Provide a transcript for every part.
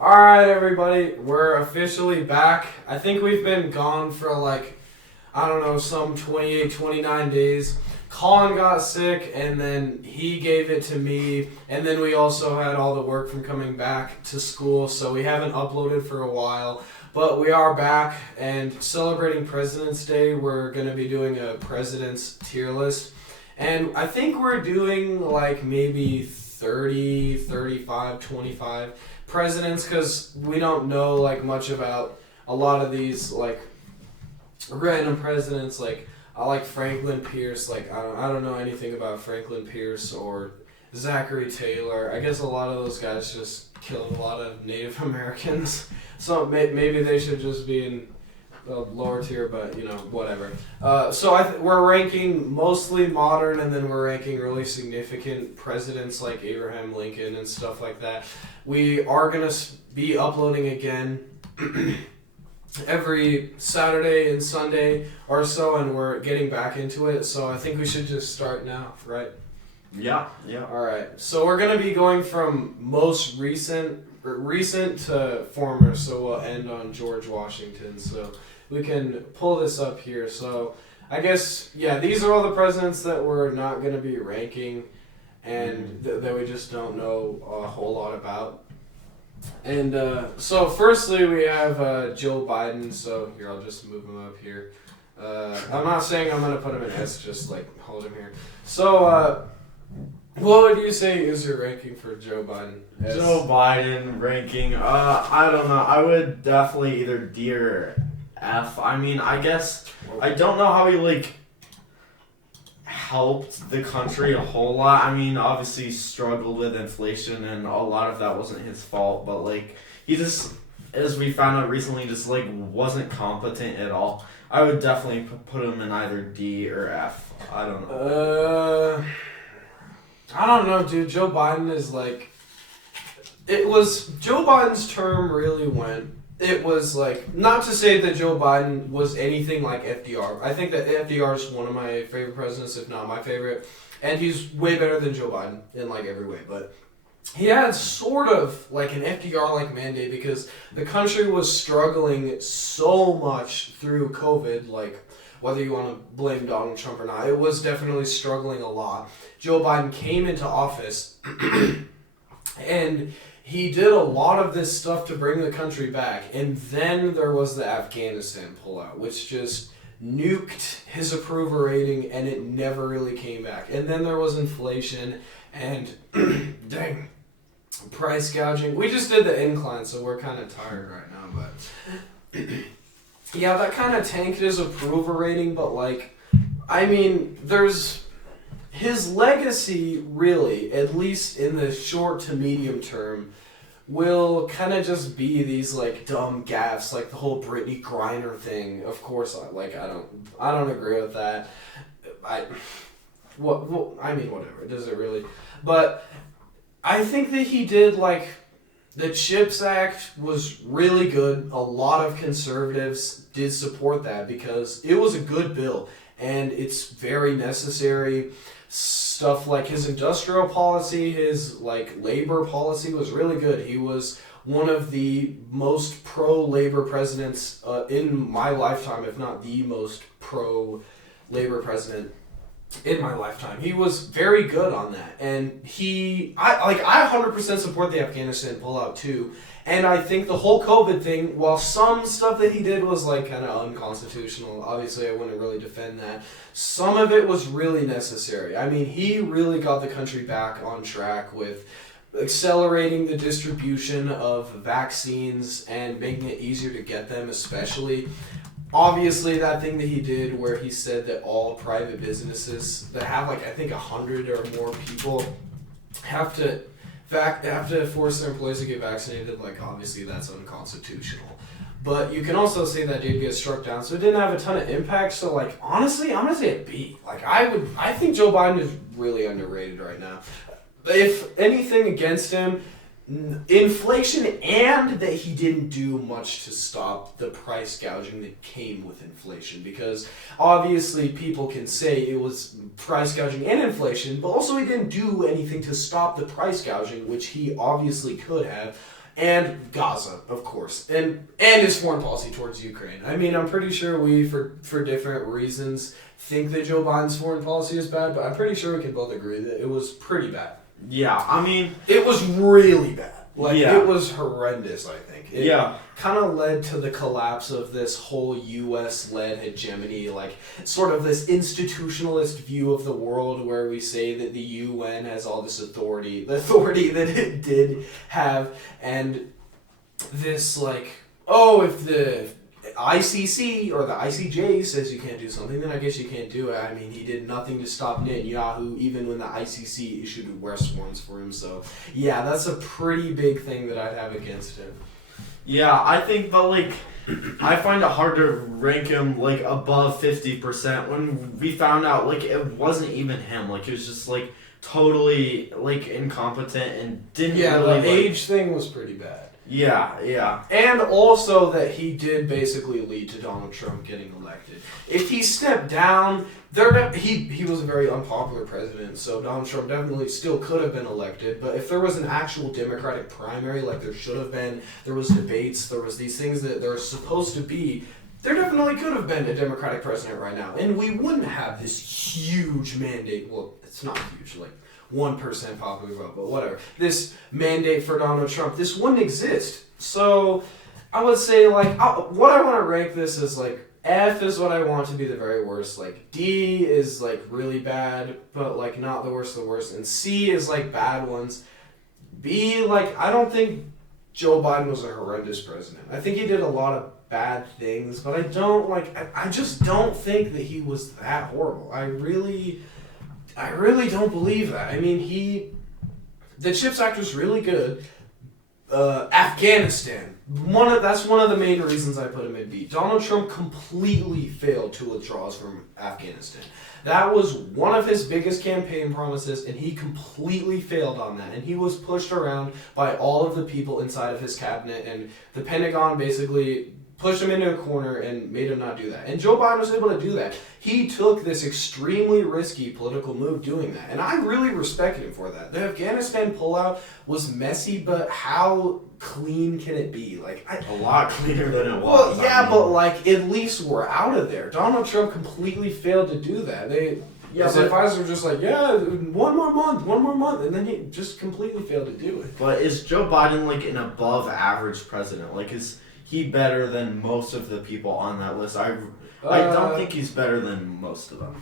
Alright, everybody, we're officially back. I think we've been gone for some 28, 29 days. Collin got sick, and then he gave it to me, and then we also had all the work from coming back to school, so we haven't uploaded for a while. But we are back, and celebrating President's Day, we're going to be doing a President's tier list. And I think we're doing maybe 30, 35, 25 presidents, because we don't know much about a lot of these random presidents. I like Franklin Pierce. I don't know anything about Franklin Pierce or Zachary Taylor. I guess a lot of those guys just killed a lot of Native Americans. So maybe they should just be in the lower tier, but whatever. We're ranking mostly modern, and then we're ranking really significant presidents like Abraham Lincoln and stuff like that. We are going to be uploading again every Saturday and Sunday or so, and we're getting back into it, so I think we should just start now, right? Yeah. Alright, so we're going to be going from most recent to former, so we'll end on George Washington, so we can pull this up here. So I guess, these are all the presidents that we're not going to be ranking and that we just don't know a whole lot about. And so firstly we have Joe Biden. So here, I'll just move him up here. I'm not saying I'm going to put him in S, just hold him here. So what would you say is your ranking for Joe Biden? S? Joe Biden ranking, I don't know. I would definitely either D or F. I mean, I guess I don't know how he helped the country a whole lot. I mean, obviously he struggled with inflation, and a lot of that wasn't his fault, but he just, as we found out recently, just wasn't competent at all. I would definitely put him in either D or F. I don't know. I don't know, dude. Joe Biden is Joe Biden's term really went. It was not to say that Joe Biden was anything like FDR. I think that FDR is one of my favorite presidents, if not my favorite. And he's way better than Joe Biden in every way. But he had sort of an FDR mandate, because the country was struggling so much through COVID, whether you want to blame Donald Trump or not. It was definitely struggling a lot. Joe Biden came into office and he did a lot of this stuff to bring the country back. And then there was the Afghanistan pullout, which just nuked his approval rating, and it never really came back. And then there was inflation and dang, price gouging. We just did the incline, so we're kind of tired right now, but yeah, that kind of tanked his approval rating. But there's his legacy, really, at least in the short to medium term, will kind of just be these dumb gaffes, the whole Brittany Griner thing. Of course, I don't agree with that. Whatever. Does it really? But I think that he did the CHIPS Act was really good. A lot of conservatives did support that because it was a good bill, and it's very necessary. Stuff like his industrial policy, his labor policy was really good. He was one of the most pro-labor presidents in my lifetime, if not the most pro-labor president in my lifetime. He was very good on that, and I 100% support the Afghanistan pullout too. And I think the whole COVID thing, while some stuff that he did was kind of unconstitutional, obviously I wouldn't really defend that, some of it was really necessary. I mean, he really got the country back on track with accelerating the distribution of vaccines and making it easier to get them, especially. Obviously, that thing that he did where he said that all private businesses that have I think 100 or more people have to force their employees to get vaccinated, obviously that's unconstitutional. But you can also say that did get struck down, so it didn't have a ton of impact. So honestly, I'm gonna say a B. I think Joe Biden is really underrated right now. If anything against him, inflation, and that he didn't do much to stop the price gouging that came with inflation, because obviously people can say it was price gouging and inflation, but also he didn't do anything to stop the price gouging, which he obviously could have. and Gaza, of course, and his foreign policy towards Ukraine. I mean, I'm pretty sure we, for different reasons, think that Joe Biden's foreign policy is bad, but I'm pretty sure we can both agree that it was pretty bad. Yeah, I mean, it was really bad. Like, yeah. It was horrendous, I think. It kind of led to the collapse of this whole U.S.-led hegemony, like, sort of this institutionalist view of the world where we say that the UN has all this authority, the authority that it did have, and this, like, oh, if the ICC or the ICJ says you can't do something, then I guess you can't do it. I mean, he did nothing to stop Netanyahu, even when the ICC issued arrest warrants for him. So, yeah, that's a pretty big thing that I'd have against him. Yeah, I think, but like, I find it hard to rank him like above 50% when we found out like it wasn't even him. Like, it was just like totally like incompetent and didn't really. The age thing was pretty bad. Yeah. And also that he did basically lead to Donald Trump getting elected. If he stepped down, he was a very unpopular president, so Donald Trump definitely still could have been elected, but if there was an actual Democratic primary like there should have been, there was debates, there was these things that there are supposed to be, there definitely could have been a Democratic president right now, and we wouldn't have this huge mandate. Well, it's not huge, like 1% popular vote, but whatever. This mandate for Donald Trump, this wouldn't exist. So I would say, like, what I want to rank this is, like, F is what I want to be the very worst. Like, D is, like, really bad, but, like, not the worst of the worst. And C is, like, bad ones. B, like, I don't think Joe Biden was a horrendous president. I think he did a lot of bad things, but I just don't think that he was that horrible. I really don't believe that. I mean, the CHIPS Act was really good. Afghanistan, that's one of the main reasons I put him in B. Donald Trump completely failed to withdraw us from Afghanistan. That was one of his biggest campaign promises, and he completely failed on that. And he was pushed around by all of the people inside of his cabinet, and the Pentagon basically pushed him into a corner and made him not do that. And Joe Biden was able to do that. He took this extremely risky political move doing that. And I really respect him for that. The Afghanistan pullout was messy, but how clean can it be? Like, a lot cleaner than it was. Well, yeah, but like, at least we're out of there. Donald Trump completely failed to do that. His advisors were just like, one more month, and then he just completely failed to do it. But is Joe Biden like an above average president? Like, is he better than most of the people on that list? I don't think he's better than most of them.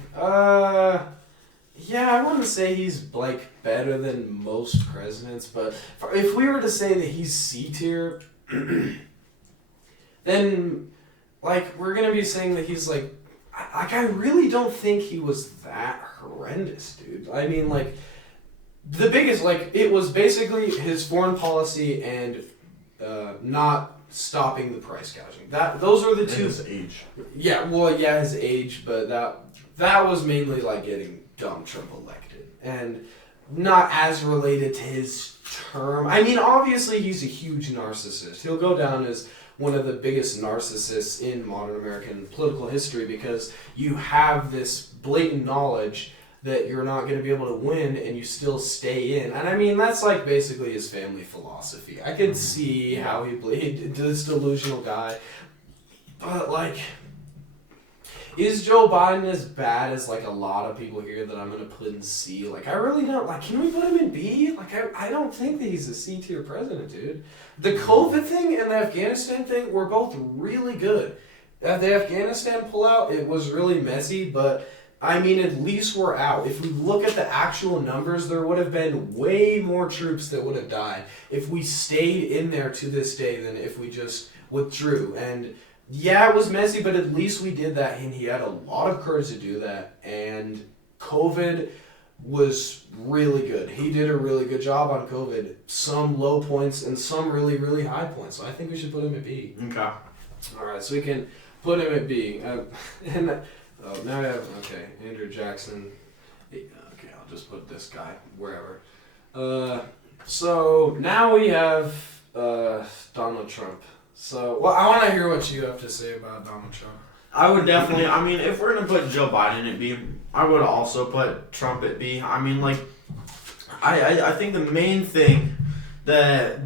Yeah, I wouldn't say he's like better than most presidents, but if we were to say that he's C tier, then like we're gonna be saying that he's like I really don't think he was that horrendous, dude. I mean, like, the biggest, like, it was basically his foreign policy and not stopping the price gouging. Those are the two. And his age. Yeah, well, yeah, his age, but that was mainly like getting Donald Trump elected, and not as related to his term. I mean, obviously, he's a huge narcissist. He'll go down as one of the biggest narcissists in modern American political history because you have this blatant knowledge that you're not going to be able to win and you still stay in. And I mean, that's like basically his family philosophy. I could see how he played this delusional guy. But like, is Joe Biden as bad as like a lot of people here that I'm going to put in C? Like, I really don't. Like, can we put him in B? Like, I don't think that he's a C tier president, dude. The COVID thing and the Afghanistan thing were both really good. The Afghanistan pullout, it was really messy, but I mean, at least we're out. If we look at the actual numbers, there would have been way more troops that would have died if we stayed in there to this day than if we just withdrew. And yeah, it was messy, but at least we did that, and he had a lot of courage to do that. And COVID was really good. He did a really good job on COVID. Some low points and some really, really high points. So I think we should put him at B. Okay. All right, so we can put him at B. Now I have, Andrew Jackson. Okay, I'll just put this guy wherever. So now we have Donald Trump. So, well, I want to hear what you have to say about Donald Trump. I would definitely, I mean, if we're going to put Joe Biden at B, I would also put Trump at B. I mean, like, I think the main thing that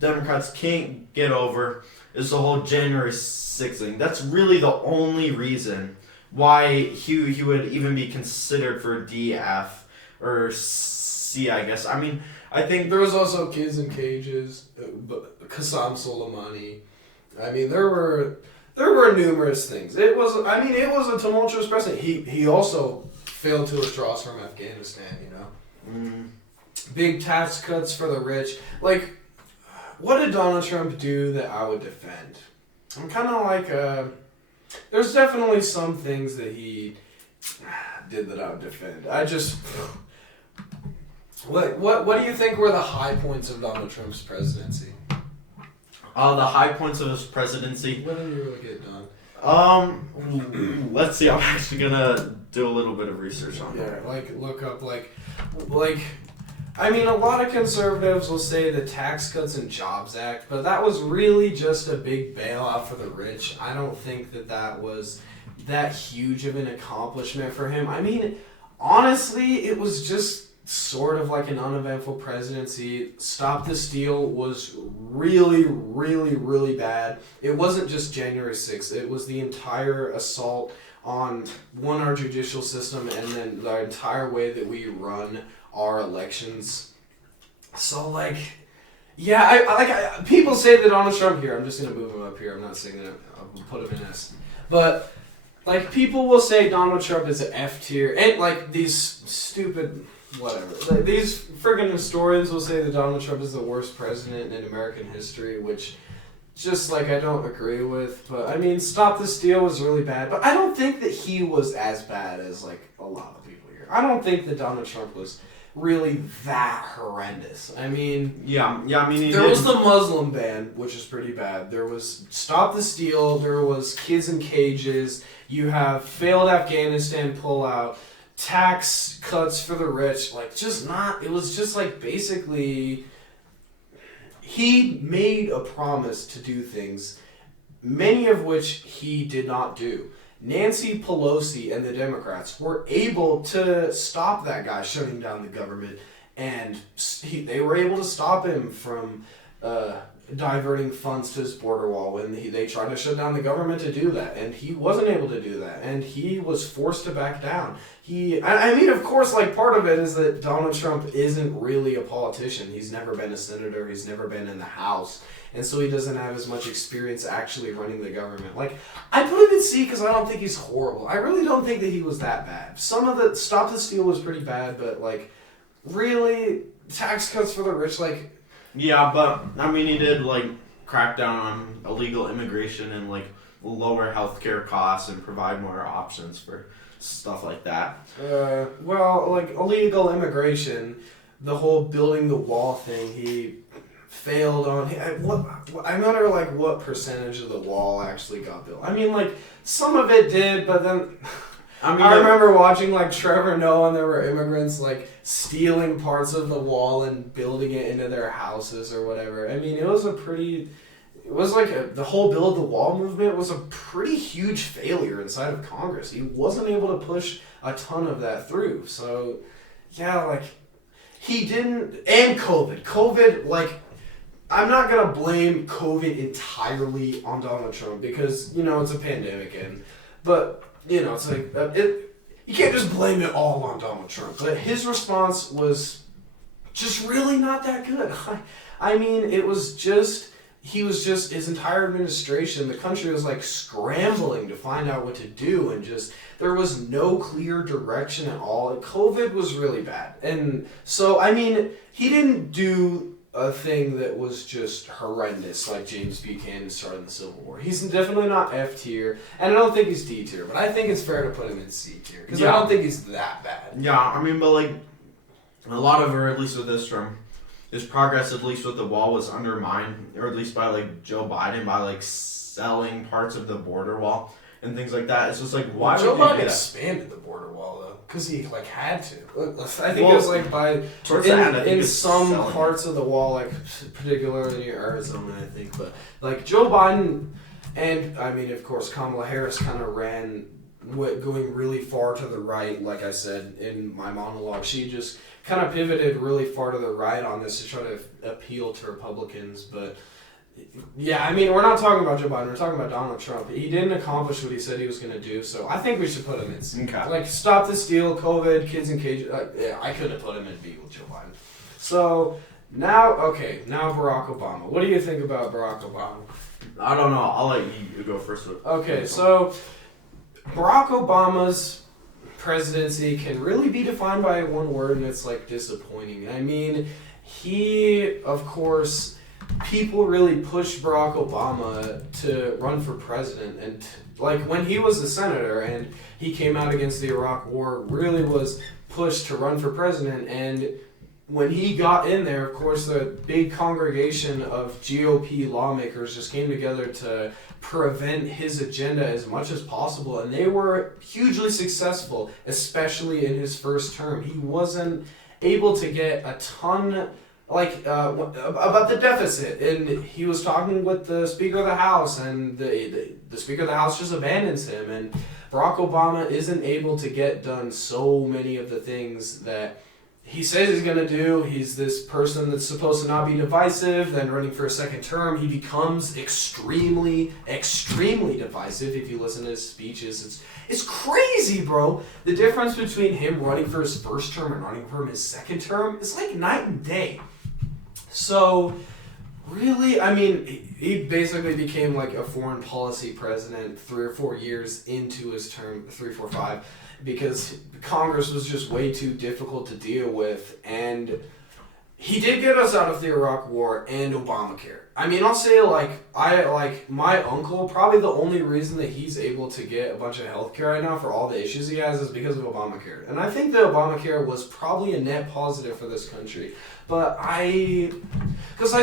Democrats can't get over is the whole January 6th thing. That's really the only reason why he would even be considered for D, F, or C, I guess. I mean, I think there was also kids in cages, Qassam Soleimani. I mean, there were numerous things. It was a tumultuous president. He also failed to withdraw us from Afghanistan, you know. Big tax cuts for the rich. Like, what did Donald Trump do that I would defend? I'm kind of like, there's definitely some things that he did that I would defend. I just, what do you think were the high points of Donald Trump's presidency? The high points of his presidency. When did he really get done? Let's see. I'm actually gonna do a little bit of research on that. Yeah, like look up like, I mean, a lot of conservatives will say the Tax Cuts and Jobs Act, but that was really just a big bailout for the rich. I don't think that was that huge of an accomplishment for him. I mean, honestly, it was just sort of like an uneventful presidency. Stop the Steal was really, really, really bad. It wasn't just January 6th. It was the entire assault on, one, our judicial system, and then the entire way that we run our elections. So, like, yeah, people say that Donald Trump here, I'm just going to move him up here. I'm not saying that, I'll put him in S. But, like, people will say Donald Trump is an F tier, and, like, these stupid... whatever. Like, these friggin' historians will say that Donald Trump is the worst president in American history, which just, like, I don't agree with. But, I mean, Stop the Steal was really bad. But I don't think that he was as bad as, like, a lot of people here. I don't think that Donald Trump was really that horrendous. I mean... Yeah, I mean... There was the Muslim ban, which is pretty bad. There was Stop the Steal. There was kids in cages. You have failed Afghanistan pullout. Tax cuts for the rich, like, just not, it was just like basically, he made a promise to do things, many of which he did not do. Nancy Pelosi and the Democrats were able to stop that guy shutting down the government, and they were able to stop him from diverting funds to his border wall when they tried to shut down the government to do that, and he wasn't able to do that, and he was forced to back down. I mean, of course, like, part of it is that Donald Trump isn't really a politician. He's never been a senator. He's never been in the House, and so he doesn't have as much experience actually running the government. Like, I put him in C because I don't think he's horrible. I really don't think that he was that bad. Some of the Stop the Steal was pretty bad, but, like, really, tax cuts for the rich, like... Yeah, but, I mean, he did, like, crack down on illegal immigration and, like, lower healthcare costs and provide more options for stuff like that. Well, like, illegal immigration, the whole building the wall thing, he failed on. I wonder, like, what percentage of the wall actually got built. I mean, like, some of it did, but then... I remember watching, like, Trevor Noah, and there were immigrants, like, stealing parts of the wall and building it into their houses or whatever. I mean, it was the whole Build the Wall movement was a pretty huge failure inside of Congress. He wasn't able to push a ton of that through. So, yeah, like, he didn't... And COVID, like... I'm not going to blame COVID entirely on Donald Trump because, you know, it's a pandemic, but... You know, it's like, you can't just blame it all on Donald Trump. But his response was just really not that good. I mean, his entire administration, the country was like scrambling to find out what to do, and just, there was no clear direction at all. And COVID was really bad. And so, I mean, he didn't do a thing that was just horrendous, like James Buchanan starting the Civil War. He's definitely not F tier, and I don't think he's D tier, but I think it's fair to put him in C tier, because I don't think he's that bad. Yeah, I mean, but, like, a lot of, or at least with this term, his progress, at least with the wall, was undermined, or at least by, like, Joe Biden, by, like, selling parts of the border wall and things like that. It's just like, why would Joe you do Biden that? expanded the border wall, though, because he, like, had to. I think it was, like, in some parts of the wall, like, particularly near Arizona, I think. But, like, Joe Biden and, I mean, of course, Kamala Harris kind of ran going really far to the right, like I said in my monologue. She just kind of pivoted really far to the right on this to try to appeal to Republicans. But yeah, I mean, we're not talking about Joe Biden. We're talking about Donald Trump. He didn't accomplish what he said he was going to do, so I think we should put him in. Okay. Like, stop the steal, COVID, kids in cages. Yeah, I could have put him in B with Joe Biden. So now Barack Obama. What do you think about Barack Obama? I don't know. I'll let you go first. Okay, so Barack Obama's presidency can really be defined by one word, and it's like disappointing. I mean, he, of course, people really pushed Barack Obama to run for president, and like when he was a senator and he came out against the Iraq War, really was pushed to run for president. And when he got in there, of course, the big congregation of GOP lawmakers just came together to prevent his agenda as much as possible, and they were hugely successful, especially in his first term. He wasn't able to get a ton, about the deficit, and he was talking with the Speaker of the House, and the Speaker of the House just abandons him, and Barack Obama isn't able to get done so many of the things that he says he's going to do. He's this person that's supposed to not be divisive. Then running for a second term, he becomes extremely, extremely divisive. If you listen to his speeches, it's crazy, bro. The difference between him running for his first term and running for his second term is like night and day. So, really, I mean, he basically became like a foreign policy president 3 or 4 years into his term, 3, 4, 5. Because Congress was just way too difficult to deal with, and he did get us out of the Iraq War and Obamacare. I mean, I'll say my uncle, probably the only reason that he's able to get a bunch of health care right now for all the issues he has is because of Obamacare. And I think that Obamacare was probably a net positive for this country. But I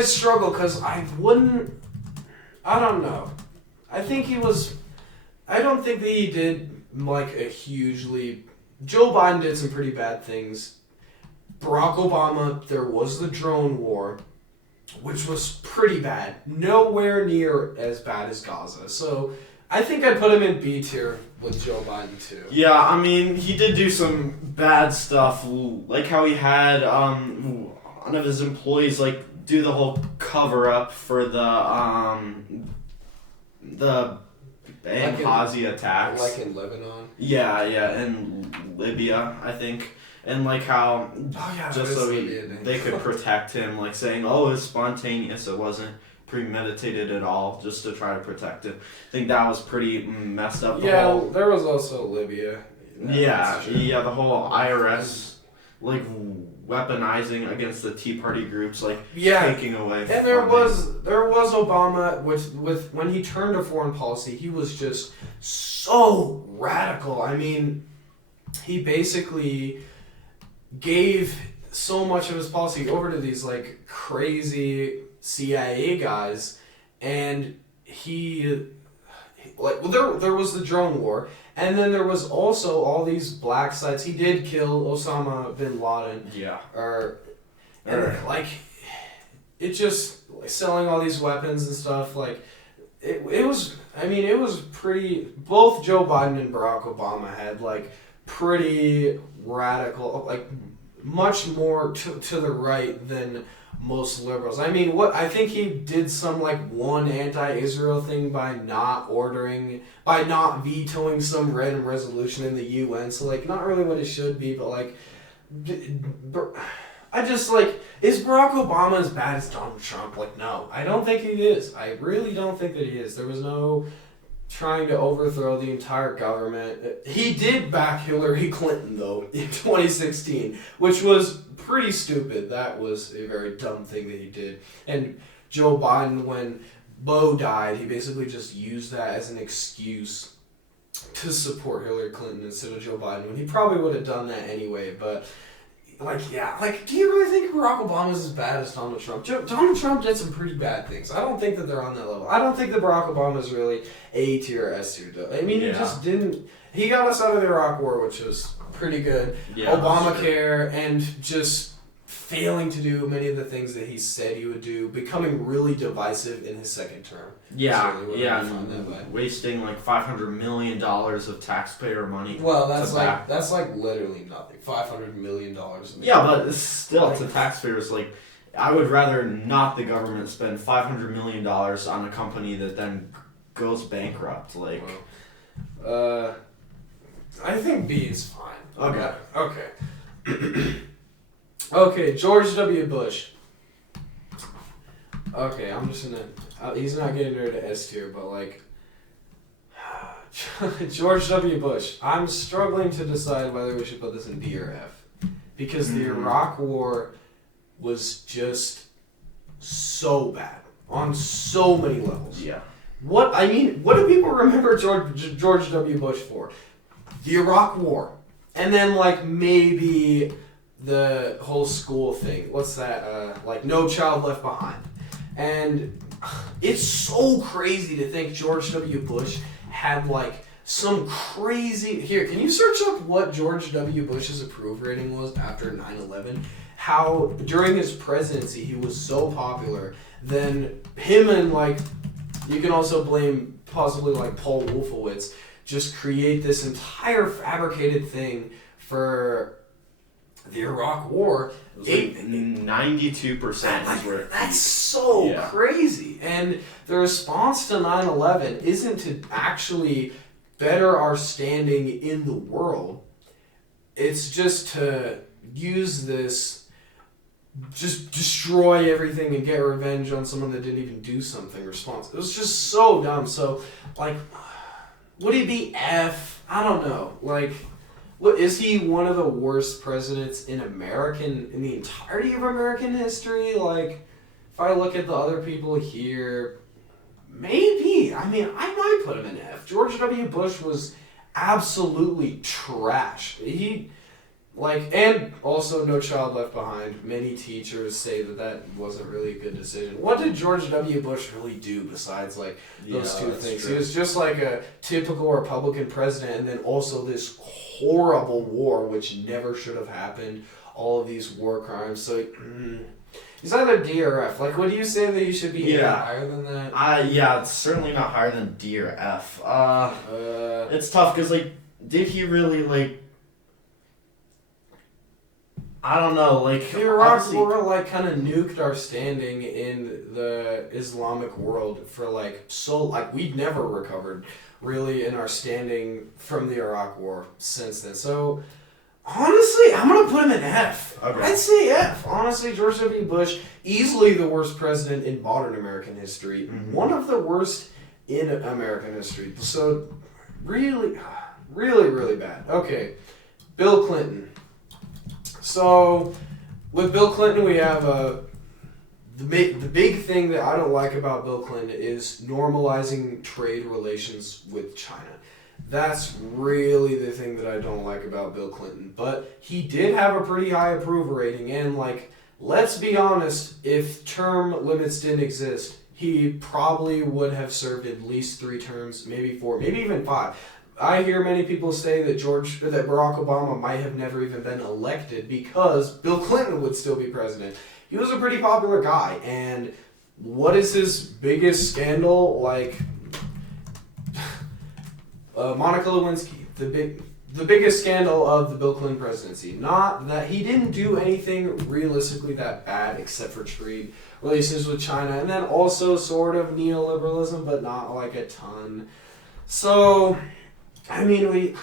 struggle, because I don't know. I don't think that he did Joe Biden did some pretty bad things. Barack Obama, there was the drone war, which was pretty bad. Nowhere near as bad as Gaza. So I think I'd put him in B tier with Joe Biden too. Yeah, I mean, he did do some bad stuff, like how he had one of his employees do the whole cover up for the Benghazi attacks. Like in Lebanon? Yeah, in Libya, I think. And how just so they could protect him, saying, oh, it's spontaneous, it wasn't premeditated at all, just to try to protect him. I think that was pretty messed up. There was also Libya. The whole IRS, weaponizing against the Tea Party groups, taking away. And there was Obama with when he turned to foreign policy, he was just so radical. I mean, he basically gave so much of his policy over to these crazy CIA guys, and there was the drone war. And then there was also all these black sites. He did kill Osama bin Laden. Yeah. It just selling all these weapons and stuff. It was pretty. Both Joe Biden and Barack Obama had pretty radical, much more to the right than most liberals. I mean, I think he did some one anti-Israel thing by not vetoing some random resolution in the UN. So not really what it should be, but is Barack Obama as bad as Donald Trump? No, I don't think he is. I really don't think that he is. There was no trying to overthrow the entire government. He did back Hillary Clinton, though, in 2016, which was pretty stupid. That was a very dumb thing that he did. And Joe Biden, when Bo died, he basically just used that as an excuse to support Hillary Clinton instead of Joe Biden, when he probably would have done that anyway. But do you really think Barack Obama's as bad as Donald Trump? Donald Trump did some pretty bad things. I don't think that they're on that level. I don't think that Barack Obama's really A tier or S tier, though. I mean, He just didn't. He got us out of the Iraq War, which was pretty good. Yeah, Obamacare, and just failing to do many of the things that he said he would do, becoming really divisive in his second term. Yeah, Certainly yeah, find that way. wasting like $500 million of taxpayer money. Well, that's like literally nothing. $500 million. Yeah, but still, to taxpayers, like, I would rather not the government spend $500 million on a company that then goes bankrupt. Like, I think B is fine. Okay. Okay. Okay, George W. Bush. Okay, I'm just gonna. He's not getting rid of S tier, but like. George W. Bush. I'm struggling to decide whether we should put this in B or F. Because the Iraq War was just so bad on so many levels. yeah. What do people remember George W. Bush for? The Iraq War. And then, like, maybe the whole school thing. What's that? Like, No Child Left Behind. And it's so crazy to think George W. Bush had, like, some crazy... Here, can you search up what George W. Bush's approval rating was after 9/11? How, during his presidency, he was so popular. Then him and, like... You can also blame, possibly, like, Paul Wolfowitz, just create this entire fabricated thing for the Iraq War. It was like 92% is where... That's so crazy. And the response to 9/11 isn't to actually better our standing in the world. It's just to use this, just destroy everything and get revenge on someone that didn't even do something response. It was just so dumb. So, like, would he be F? I don't know. Like, what is he one of the worst presidents in the entirety of American history? Like, if I look at the other people here, maybe. I mean, I might put him in F. George W. Bush was absolutely trash. And also No Child Left Behind. Many teachers say that wasn't really a good decision. What did George W. Bush really do besides, like, those two things? True. He was just like a typical Republican president, and then also this horrible war, which never should have happened. All of these war crimes. So, he's either D or F. Like, would you say that he should be higher than that? Yeah, it's certainly not higher than D or F. It's tough, because, like, did he really, like... I don't know, like... The Iraq War, like, kind of nuked our standing in the Islamic world for, like, so... Like, we'd never recovered, really, in our standing from the Iraq War since then. So, honestly, I'm going to put him in F. Okay. I'd say F. Honestly, George W. Bush, easily the worst president in modern American history. Mm-hmm. One of the worst in American history. So, really, really, really bad. Okay, Bill Clinton. So, with Bill Clinton, we have the big thing that I don't like about Bill Clinton is normalizing trade relations with China. That's really the thing that I don't like about Bill Clinton. But he did have a pretty high approval rating, and, like, let's be honest, if term limits didn't exist, he probably would have served at least 3 terms, maybe 4, maybe even 5. I hear many people say that Barack Obama might have never even been elected because Bill Clinton would still be president. He was a pretty popular guy, and what is his biggest scandal? Like, Monica Lewinsky, the biggest scandal of the Bill Clinton presidency. Not that he didn't do anything realistically that bad except for trade relations with China, and then also sort of neoliberalism, but not like a ton. So... I mean,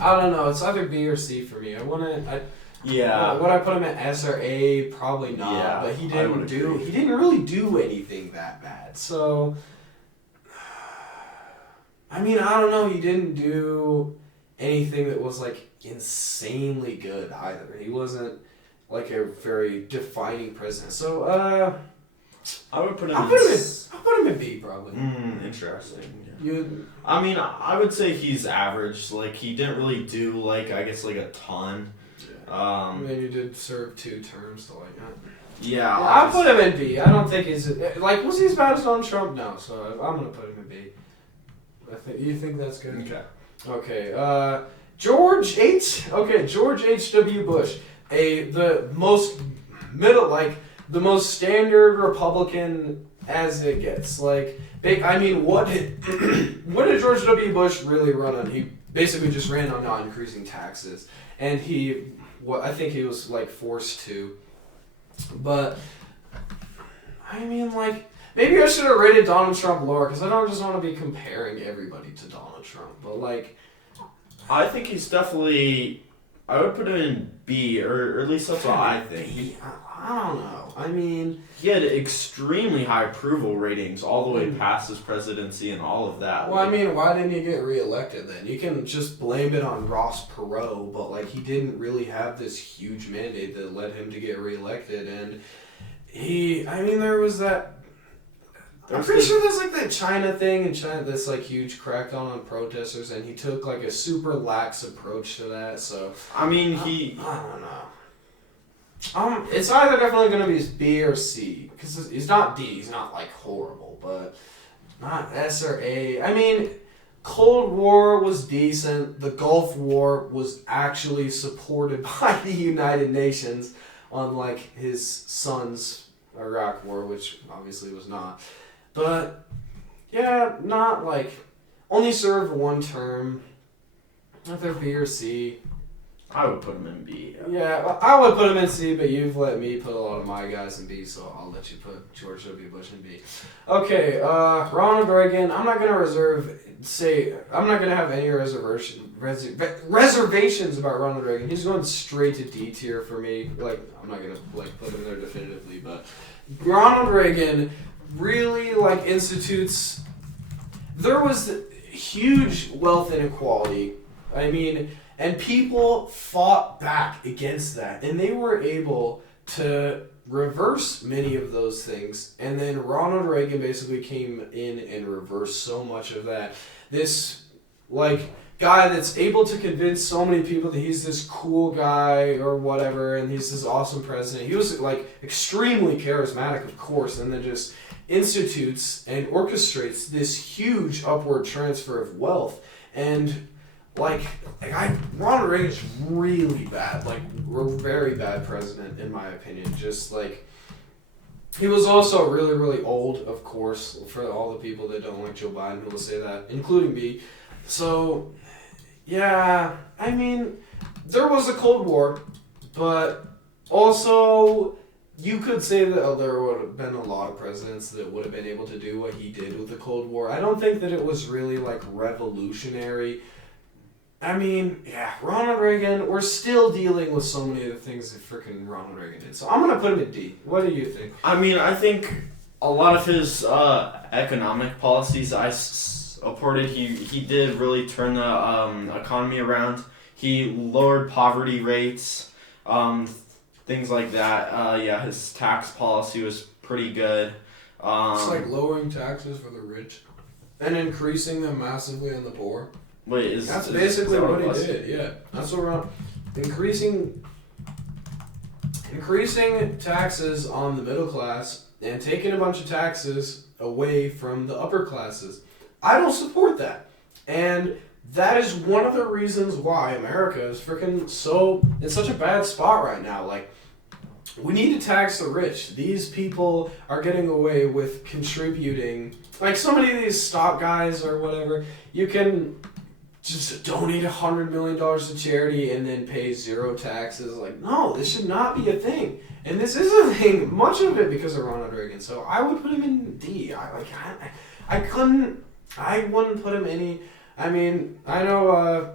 I don't know. It's either B or C for me. Would I put him at S or A? Probably not. Yeah, but he didn't really do anything that bad. So, I mean, I don't know. He didn't do anything that was, like, insanely good either. He wasn't, like, a very defining president. So, I would put him I'll put him in B, probably. Interesting. I mean, I would say he's average. Like, he didn't really do, like, I guess, like, a ton. Yeah. Then you did serve 2 terms, so, like, yeah, I'll put him in B. I don't think he's... Like, was he as bad as Donald Trump? No, so I'm going to put him in B. You think that's good? Okay. Okay, George H.W. Bush. the most middle, like the most standard Republican as it gets. Like, I mean, what did what did George W. Bush really run on? He basically just ran on not increasing taxes, and I think he was like forced to. But I mean, like, maybe I should have rated Donald Trump lower because I don't just want to be comparing everybody to Donald Trump. But like, I think he's definitely. I would put him in B, or at least that's what I think. B? I don't know. I mean, he had extremely high approval ratings all the way past his presidency and all of that. Well, I mean, why didn't he get reelected then? You can just blame it on Ross Perot, but like he didn't really have this huge mandate that led him to get reelected, and there was that. I'm pretty sure there's like that China thing in China, this like huge crackdown on protesters, and he took like a super lax approach to that. So I mean, I don't know. It's either definitely going to be B or C because he's not D. He's not like horrible, but not S or A. I mean, Cold War was decent. The Gulf War was actually supported by the United Nations, unlike his son's Iraq War, which obviously was not. But yeah, not like only served one term. Either B or C. I would put him in B. Yeah, well, I would put him in C, but you've let me put a lot of my guys in B, so I'll let you put George W. Bush in B. Okay, Ronald Reagan. I'm not gonna have any reservations about Ronald Reagan. He's going straight to D tier for me. Like, I'm not gonna like put him there definitively, but Ronald Reagan really like institutes. There was huge wealth inequality. I mean. And people fought back against that. And they were able to reverse many of those things. And then Ronald Reagan basically came in and reversed so much of that. This, like, guy that's able to convince so many people that he's this cool guy or whatever, and he's this awesome president. He was, like, extremely charismatic, of course, and then just institutes and orchestrates this huge upward transfer of wealth. And Ronald Reagan is really bad, like, very bad president, in my opinion. Just, like, he was also really, really old, of course, for all the people that don't like Joe Biden who will say that, including me. So, yeah, I mean, there was a Cold War, but also you could say that there would have been a lot of presidents that would have been able to do what he did with the Cold War. I don't think that it was really, like, revolutionary. I mean, yeah, Ronald Reagan, we're still dealing with so many of the things that freaking Ronald Reagan did. So I'm going to put him in D. What do you think? I mean, I think a lot of his economic policies I supported. He did really turn the economy around. He lowered poverty rates, things like that. Yeah, his tax policy was pretty good. It's like lowering taxes for the rich and increasing them massively on the poor. That's basically what he did. Yeah, that's what we're increasing taxes on the middle class and taking a bunch of taxes away from the upper classes. I don't support that, and that is one of the reasons why America is freaking in such a bad spot right now. Like, we need to tax the rich. These people are getting away with contributing. Like, so many of these stock guys or whatever, you can just donate $100 million to charity and then pay zero taxes. Like, no, this should not be a thing. And this is a thing, much of it because of Ronald Reagan. So I would put him in D. I wouldn't put him any. I mean, I know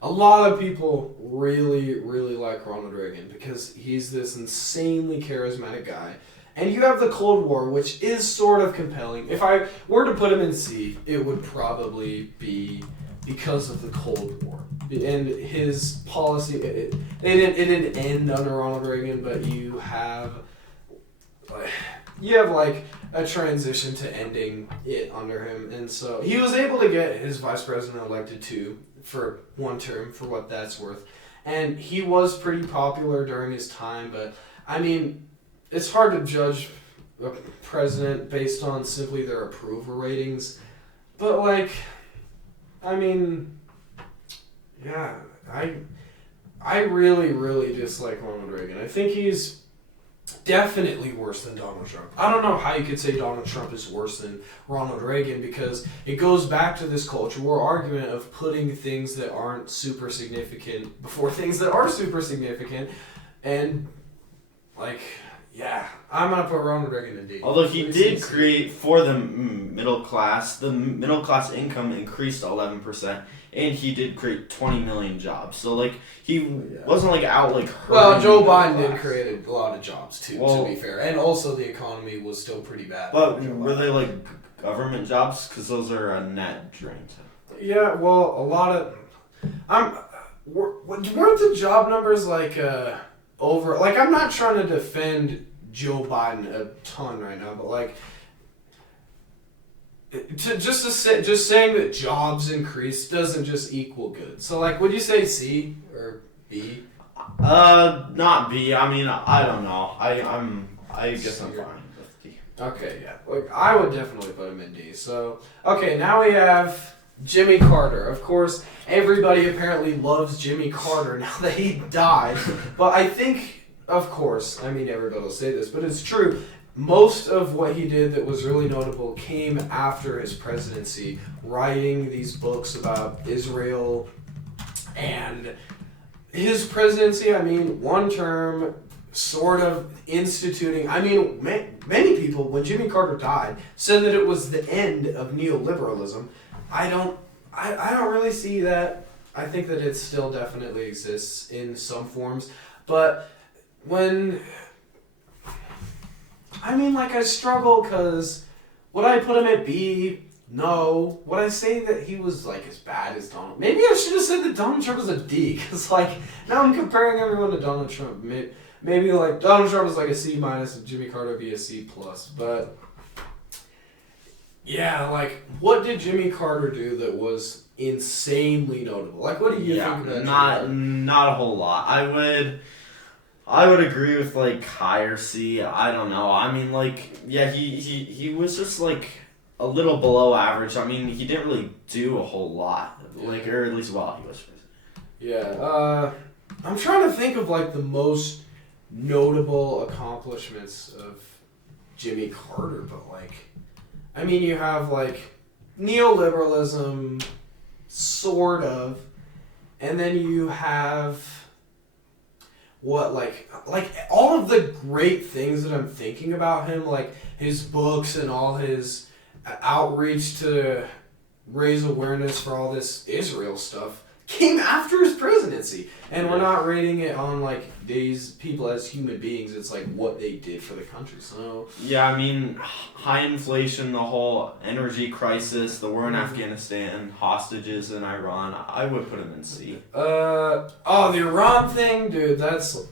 a lot of people really, really like Ronald Reagan because he's this insanely charismatic guy. And you have the Cold War, which is sort of compelling. If I were to put him in C, it would probably be because of the Cold War. And his policy, it didn't end under Ronald Reagan, but you have like a transition to ending it under him. And so he was able to get his vice president elected too for one term, for what that's worth. And he was pretty popular during his time, but I mean, it's hard to judge a president based on simply their approval ratings. But, like, I mean, yeah, I really, really dislike Ronald Reagan. I think he's definitely worse than Donald Trump. I don't know how you could say Donald Trump is worse than Ronald Reagan because it goes back to this culture war argument of putting things that aren't super significant before things that are super significant. And, like, yeah, I'm going to put Ronald Reagan in D. Although he did create for the middle class income increased 11%, and he did create 20 million jobs. So, like, he wasn't, like, out, like, hurting. Well, Joe Biden did create a lot of jobs, too, to be fair. And also the economy was still pretty bad. But were they, like, government jobs? Because those are a net drain. Yeah, well, a lot of... weren't the job numbers, like, over... Like, I'm not trying to defend Joe Biden a ton right now, but, like... Just saying that jobs increase doesn't just equal good. So, like, would you say C or B? Not B. I mean, I don't know. I guess I'm fine with D. Okay, yeah. Like, I would definitely put him in D. So, okay, now we have Jimmy Carter. Of course, everybody apparently loves Jimmy Carter now that he died. But I think, of course, I mean, everybody will say this, but it's true. Most of what he did that was really notable came after his presidency, writing these books about Israel and his presidency. I mean, one term, sort of instituting. I mean, many people, when Jimmy Carter died, said that it was the end of neoliberalism. I don't really see that. I think that it still definitely exists in some forms, but when... I mean, like, I struggle because would I put him at B? No. Would I say that he was, like, as bad as Donald? Maybe I should have said that Donald Trump was a D because, like, now I'm comparing everyone to Donald Trump. Maybe like, Donald Trump is, like, a C minus and Jimmy Carter would be a C plus. But, yeah, like, what did Jimmy Carter do that was insanely notable? Like, what do you think of that? Not a whole lot. I would agree with, like, higher C. I don't know. I mean, like, yeah, he was just, like, a little below average. I mean, he didn't really do a whole lot. Like, or at least while he was president. Yeah. I'm trying to think of, like, the most notable accomplishments of Jimmy Carter, but, like, I mean, you have, like, neoliberalism, sort of, and then you have... What, like all of the great things that I'm thinking about him, like his books and all his outreach to raise awareness for all this Israel stuff, came after his presidency. And we're not rating it on, like, these people as human beings. It's, like, what they did for the country. So yeah, I mean, high inflation, the whole energy crisis, the war in Afghanistan, hostages in Iran, I would put him in C. The Iran thing, dude, that's...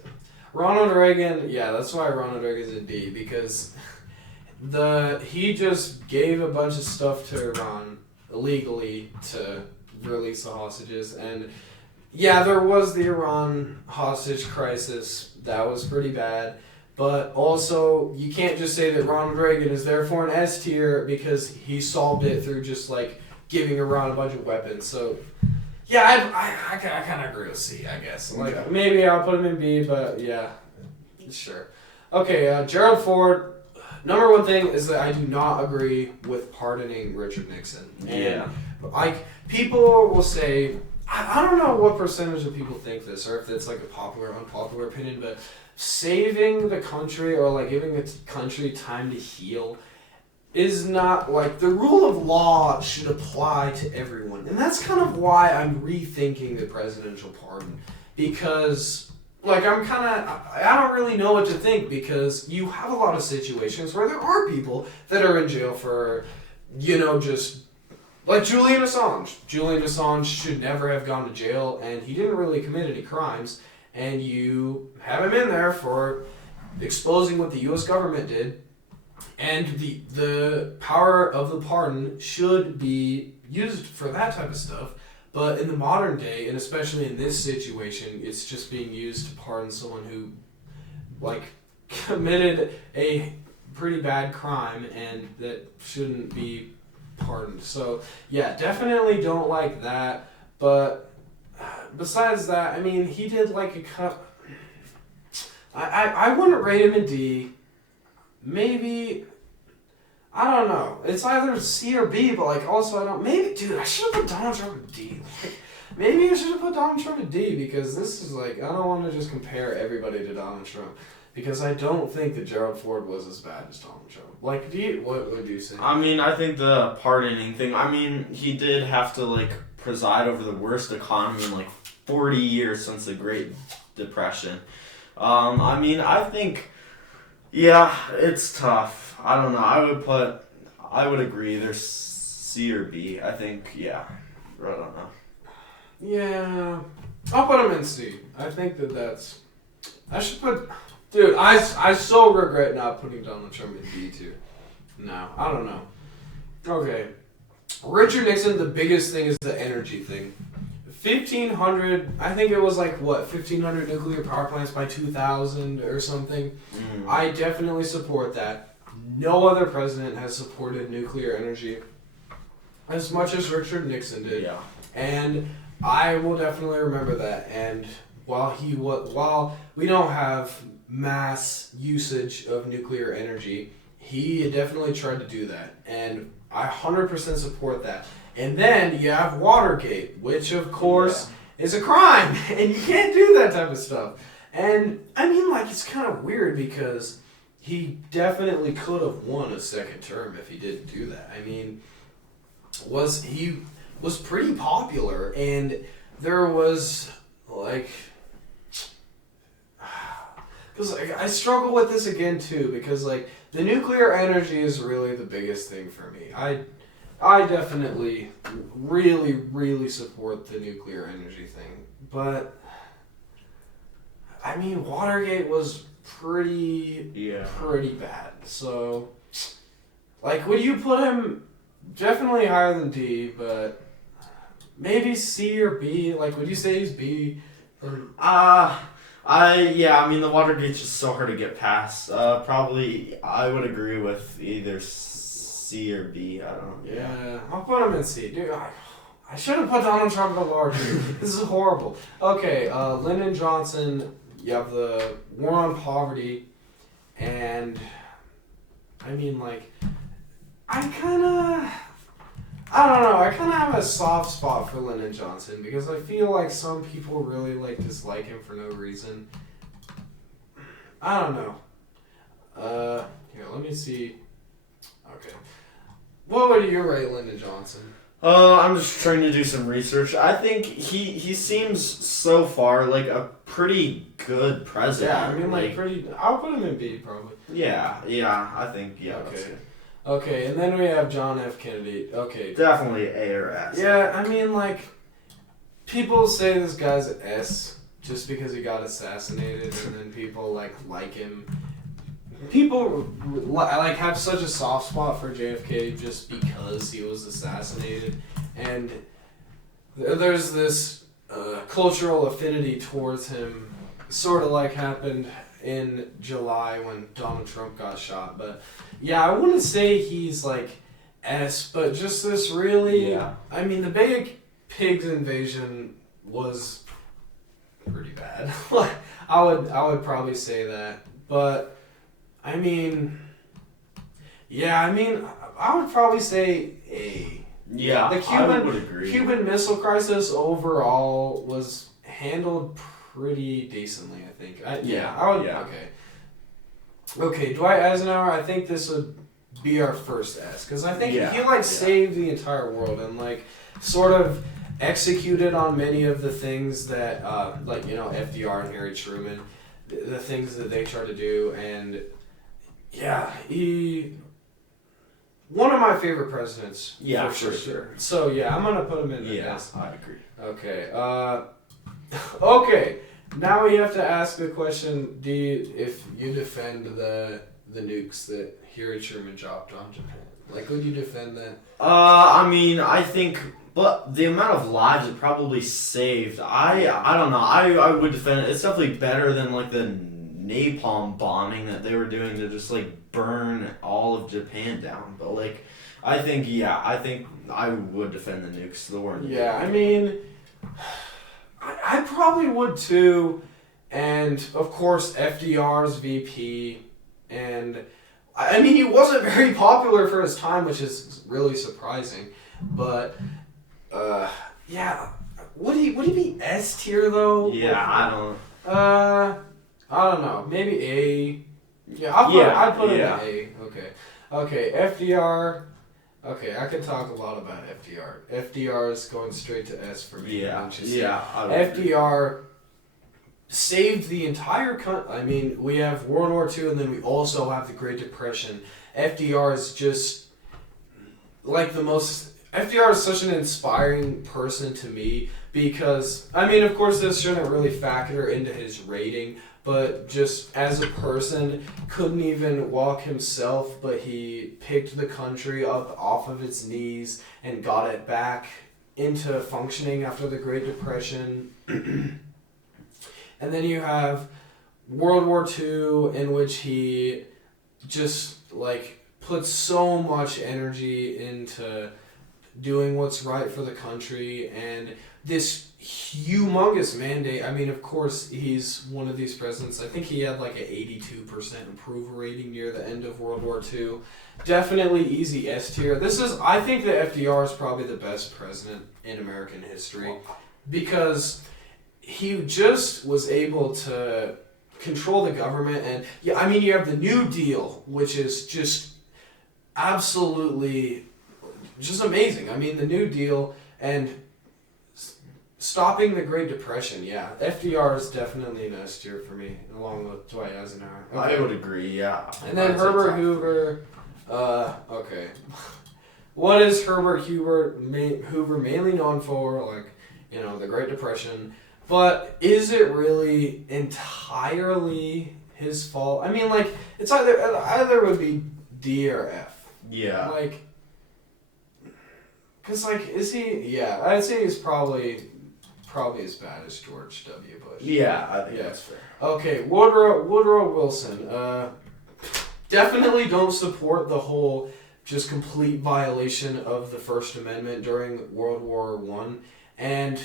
Ronald Reagan, yeah, that's why Ronald Reagan's in D, because he just gave a bunch of stuff to Iran illegally to release the hostages, and yeah, there was the Iran hostage crisis. That was pretty bad, but also you can't just say that Ronald Reagan is therefore an S tier because he solved it through just, like, giving Iran a bunch of weapons. So yeah, I kind of agree with C, I guess. Like, maybe I'll put him in B, but yeah, sure. Okay, Gerald Ford. Number one thing is that I do not agree with pardoning Richard Nixon. And, like, people will say, I don't know what percentage of people think this, or if it's, like, a popular or unpopular opinion, but saving the country or, like, giving the country time to heal is not, like, the rule of law should apply to everyone. And that's kind of why I'm rethinking the presidential pardon. Because, like, I don't really know what to think, because you have a lot of situations where there are people that are in jail for, just, like Julian Assange. Julian Assange should never have gone to jail, and he didn't really commit any crimes, and you have him in there for exposing what the U.S. government did. And the power of the pardon should be used for that type of stuff. But in the modern day, and especially in this situation, it's just being used to pardon someone who, like, committed a pretty bad crime and that shouldn't be pardoned. So, yeah, definitely don't like that. But besides that, I mean, he did like a cut. I wouldn't rate him in D. Maybe, I don't know. It's either C or B, but like also I don't. Maybe, dude, I should have put Donald Trump in D. Like, maybe I should have put Donald Trump in D because this is like I don't want to just compare everybody to Donald Trump because I don't think that Gerald Ford was as bad as Donald Trump. Like, what would you say? I mean, I think the pardoning thing. I mean, he did have to like preside over the worst economy in like 40 years since the Great Depression. I mean, I think, yeah, it's tough. I don't know. I would agree. There's C or B. I think, yeah. I don't know. Yeah, I'll put him in C. I think that's. I should put. Dude, I so regret not putting Donald Trump in B too. No, I don't know. Okay, Richard Nixon. The biggest thing is the energy thing. 1,500. I think it was like what 1,500 nuclear power plants by 2000 or something. I definitely support that. No other president has supported nuclear energy as much as Richard Nixon did. Yeah. And I will definitely remember that. And while we don't have mass usage of nuclear energy, he definitely tried to do that. And I 100% support that. And then you have Watergate, which of course is a crime. And you can't do that type of stuff. And I mean, like, it's kind of weird because he definitely could have won a second term if he didn't do that. I mean, he was pretty popular, and there was like, because I struggle with this again too, because like the nuclear energy is really the biggest thing for me. I definitely really, really support the nuclear energy thing, but I mean Watergate was pretty bad. So, like, would you put him definitely higher than D, but maybe C or B? Like, would you say he's B? I mean, the Watergate's just so hard to get past. Probably, I would agree with either C or B. I don't know. Yeah, I'll put him in C. Dude, I should have put Donald Trump in lower. This is horrible. Okay, Lyndon Johnson, you have the war on poverty, and I mean, like, I don't know, I kind of have a soft spot for Lyndon Johnson because I feel like some people really, like, dislike him for no reason. I don't know. Here, let me see. Okay. What would you rate Lyndon Johnson? I'm just trying to do some research. I think he seems so far like a pretty good president. Yeah, I mean, like pretty. I'll put him in B probably. Yeah, I think Okay. That's good. Okay, and then we have John F. Kennedy. Okay. Definitely A or S. Yeah, I mean, like, people say this guy's an S just because he got assassinated, and then people like him. People like have such a soft spot for JFK just because he was assassinated, and there's this cultural affinity towards him, sort of like happened in July when Donald Trump got shot. But yeah, I wouldn't say he's like S, but just this really. Yeah. I mean, the Bay Pigs invasion was pretty bad. I would probably say that, but. I mean, I would probably say A. Yeah, I would agree. Cuban Missile Crisis overall was handled pretty decently, I think. I would. Yeah. Okay. Okay, Dwight Eisenhower, I think this would be our first S, because I think he saved the entire world and like sort of executed on many of the things that like, you know, FDR and Harry Truman, the things that they tried to do. And yeah, one of my favorite presidents. Yeah, for sure. So yeah, I'm gonna put him in the S. I agree. Okay. Okay. Now we have to ask the question: if you defend the nukes that Harry Truman dropped on Japan, like, would you defend that? I mean, I think, but the amount of lives it probably saved, I don't know. I would defend it. It's definitely better than like the napalm bombing that they were doing to just like burn all of Japan down. But like, I think I would defend the nukes. The war. Yeah, I mean, I probably would too. And of course, FDR's VP. And I mean, he wasn't very popular for his time, which is really surprising. But yeah, would he be S tier though? Yeah, I don't. I don't know. Maybe A. Yeah, I'd put him in A. Okay, FDR. Okay, I can talk a lot about FDR. FDR is going straight to S for me. Yeah, FDR saved the entire country. I mean, we have World War II, and then we also have the Great Depression. FDR is just like the most. FDR is such an inspiring person to me because, I mean, of course, this shouldn't really factor into his rating, but just as a person, couldn't even walk himself, but he picked the country up off of its knees and got it back into functioning after the Great Depression. And then you have World War II, in which he just, like, put so much energy into doing what's right for the country, and this humongous mandate. I mean, of course, he's one of these presidents. I think he had like an 82% approval rating near the end of World War II. Definitely easy S tier. I think that FDR is probably the best president in American history because he just was able to control the government. And yeah, I mean, you have the New Deal, which is just absolutely just amazing. I mean, the New Deal and stopping the Great Depression, yeah. FDR is definitely an S tier for me, along with Dwight Eisenhower. Okay. I would agree, yeah. And then Herbert Hoover, okay. What is Herbert Hoover mainly known for? Like, you know, the Great Depression. But is it really entirely his fault? I mean, like, it's either would be D or F. Yeah. Like, because, like, is he... Yeah, I'd say he's probably as bad as George W. Bush. Yeah, I think that's fair. Okay, Woodrow Wilson. Definitely don't support the whole just complete violation of the First Amendment during World War I. And,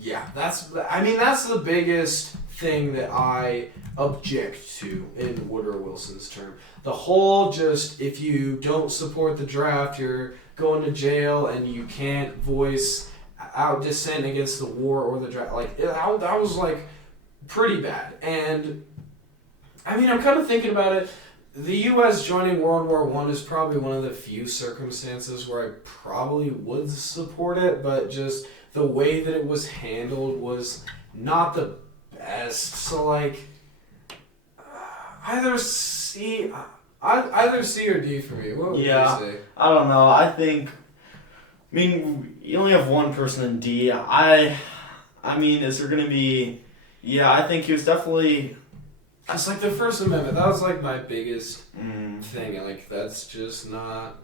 yeah, that's the biggest thing that I object to in Woodrow Wilson's term. The whole just, if you don't support the draft, you're going to jail and you can't voice out dissent against the war or the draft. Like, that was, like, pretty bad. And, I mean, I'm kind of thinking about it. The U.S. joining World War I is probably one of the few circumstances where I probably would support it, but just the way that it was handled was not the best. So, like, either C or D for me. What would you say? I don't know. I mean, you only have one person in D. I mean, is there going to be... Yeah, I think he was definitely... It's like the First Amendment. That was like my biggest thing. Like, that's just not...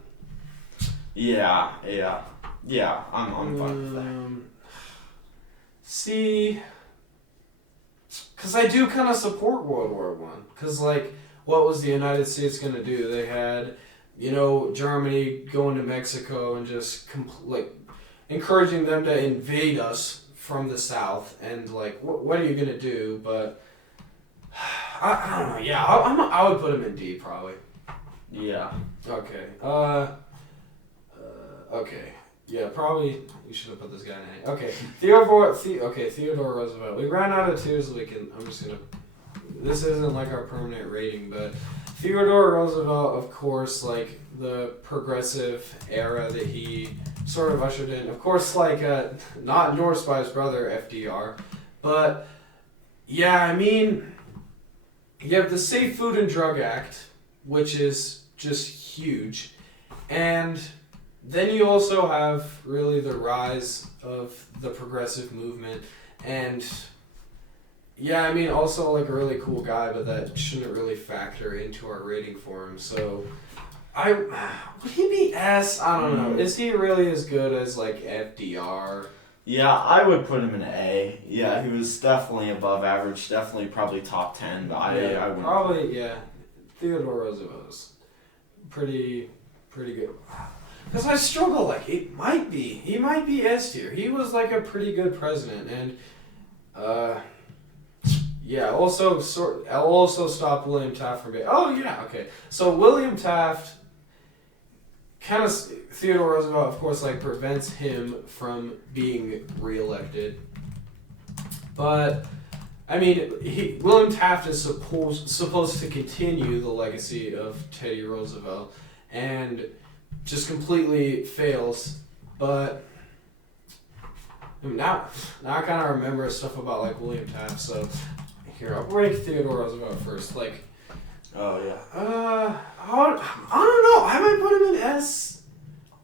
Yeah. I'm fine with that. See... Because I do kind of support World War I. Because, like, what was the United States going to do? They had... You know, Germany going to Mexico and just encouraging them to invade us from the south, and like, what are you gonna do? But I don't know. Yeah, I would put him in D probably. Yeah. Okay. Okay. Yeah, probably you should have put this guy in A. Okay. Theodore Roosevelt. We ran out of twos. I'm just gonna. This isn't like our permanent rating, but. Theodore Roosevelt, of course, like, the progressive era that he sort of ushered in. Of course, like, not endorsed by his brother, FDR. But, yeah, I mean, you have the Safe Food and Drug Act, which is just huge. And then you also have, really, the rise of the progressive movement. And... Yeah, I mean, also, like, a really cool guy, but that shouldn't really factor into our rating for him. So, would he be S? I don't know. Is he really as good as, like, FDR? Yeah, I would put him in A. Yeah, he was definitely above average, definitely probably top 10, but I wouldn't. Probably, yeah. Theodore Roosevelt was pretty good. because I struggle. Like he might be S tier. He was like a pretty good president, and yeah. Also, I'll also stop William Taft from being. Oh yeah, okay. So William Taft, kind of Theodore Roosevelt, of course, like prevents him from being reelected, but. I mean, William Taft is supposed to continue the legacy of Teddy Roosevelt, and just completely fails. But I mean, now I kind of remember stuff about like William Taft. So here, I'll rank Theodore Roosevelt first. Like, Oh yeah. I don't know. I might put him in S.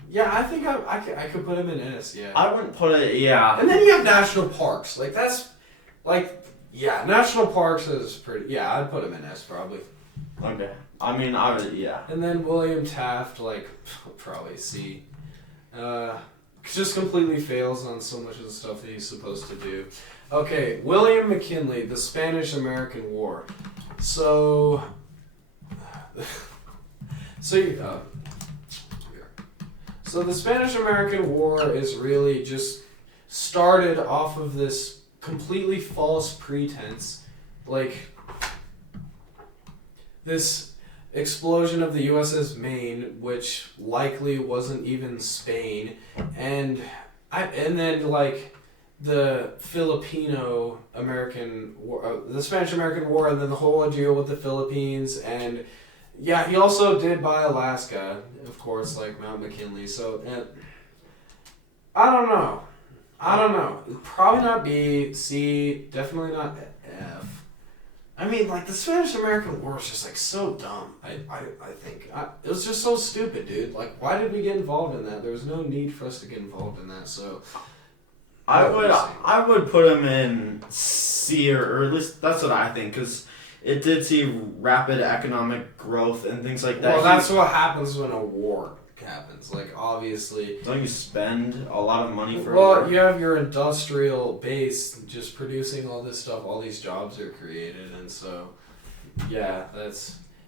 Yeah, I think I could put him in S. Yeah. I wouldn't put it. Yeah. And then you have national parks. Like that's like. Yeah, national parks is pretty. Yeah, I'd put him in S probably. Okay. I mean, I would. Yeah. And then William Taft, like probably C. Just completely fails on so much of the stuff that he's supposed to do. Okay, William McKinley, the Spanish-American War. So the Spanish-American War is really just started off of this completely false pretense, like this explosion of the USS Maine, which likely wasn't even Spain, and then like the Filipino-American War, the Spanish-American War, and then the whole deal with the Philippines, and yeah, he also did buy Alaska, of course, like Mount McKinley. So I don't know. Probably not B, C, definitely not F. I mean, like, the Spanish-American War is just, like, so dumb, I think. It was just so stupid, dude. Like, why did we get involved in that? There was no need for us to get involved in that, so... I would put him in C, or at least that's what I think, because it did see rapid economic growth and things like that. Well, that's what happens when a war happens. Like, obviously, don't you spend a lot of money for you have your industrial base just producing all this stuff, all these jobs are created, and so yeah,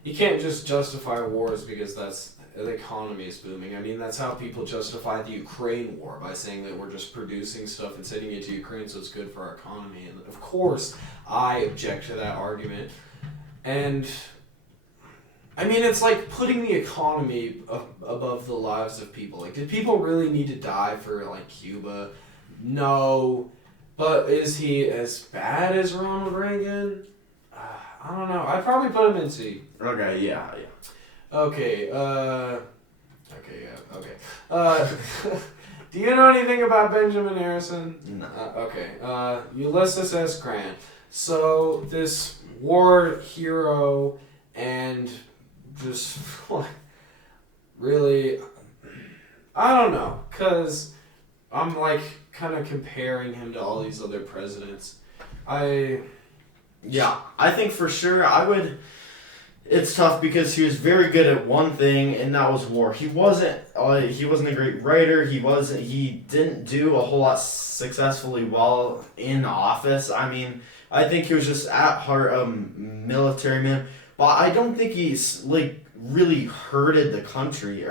you can't just justify wars because the economy is booming. I mean, that's how people justify the Ukraine war, by saying that we're just producing stuff and sending it to Ukraine, so it's good for our economy. And of course I object to that argument. And I mean, it's like putting the economy above the lives of people. Like, did people really need to die for, like, Cuba? No. But is he as bad as Ronald Reagan? I don't know. I'd probably put him in C. Okay, yeah. Okay, do you know anything about Benjamin Harrison? No. Okay, Ulysses S. Grant. So, this war hero and... just like really, I don't know, because I'm like kind of comparing him to all these other presidents. I think for sure I would. It's tough because he was very good at one thing, and that was war. He wasn't a great writer. He didn't do a whole lot successfully while in office. I mean, I think he was just at heart a military man. But I don't think he's like really hurt the country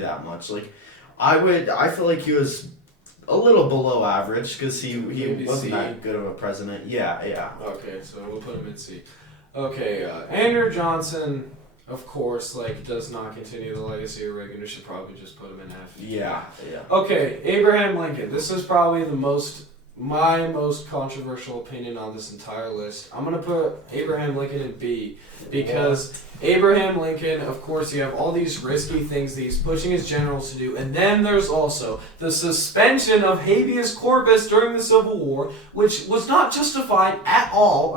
that much. Like, I feel like he was a little below average because he wasn't that good of a president. Yeah. Okay, so we'll put him in C. Okay, Andrew Johnson, of course, like, does not continue the legacy of Reagan. We should probably just put him in F. Yeah. Okay, Abraham Lincoln. This is probably my most controversial opinion on this entire list. I'm going to put Abraham Lincoln in B because Abraham Lincoln, of course, you have all these risky things that he's pushing his generals to do, and then there's also the suspension of habeas corpus during the Civil War, which was not justified at all.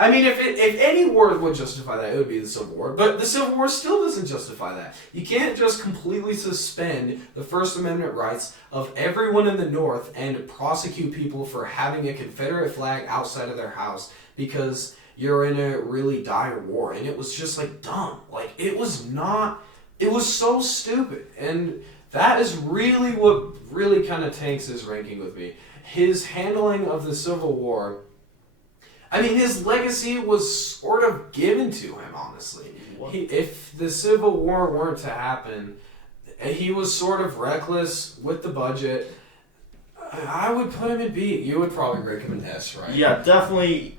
I mean, if any war would justify that, it would be the Civil War. But the Civil War still doesn't justify that. You can't just completely suspend the First Amendment rights of everyone in the North and prosecute people for having a Confederate flag outside of their house because you're in a really dire war. And it was just, like, dumb. Like, it was so stupid. And that is really what really kind of tanks his ranking with me. His handling of the Civil War... I mean, his legacy was sort of given to him, honestly. If the Civil War weren't to happen, he was sort of reckless with the budget. I would put him in B. You would probably rank him in S, right? Yeah, definitely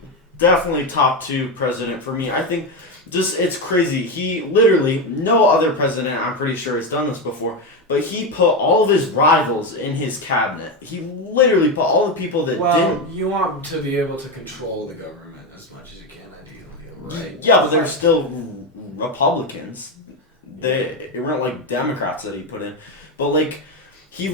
top 2 president for me. I think it's crazy. He literally, no other president, I'm pretty sure, has done this before, but he put all of his rivals in his cabinet. He literally put all the people that didn't. You want to be able to control the government as much as you can, ideally, right? Yeah, but they're still Republicans. They weren't like Democrats that he put in. But like, he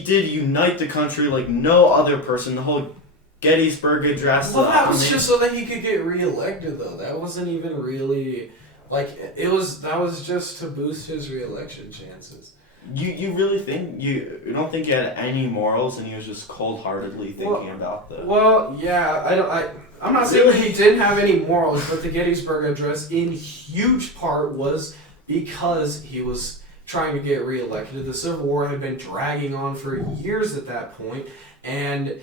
did unite the country like no other person. The whole Gettysburg Address. Well, that was just so that he could get reelected, though. That wasn't even really, that was just to boost his reelection chances. You really think, you don't think he had any morals and he was just cold-heartedly thinking about the... Well, yeah, I'm not saying that he didn't have any morals, but the Gettysburg Address in huge part was because he was trying to get reelected. The Civil War had been dragging on for years at that point, and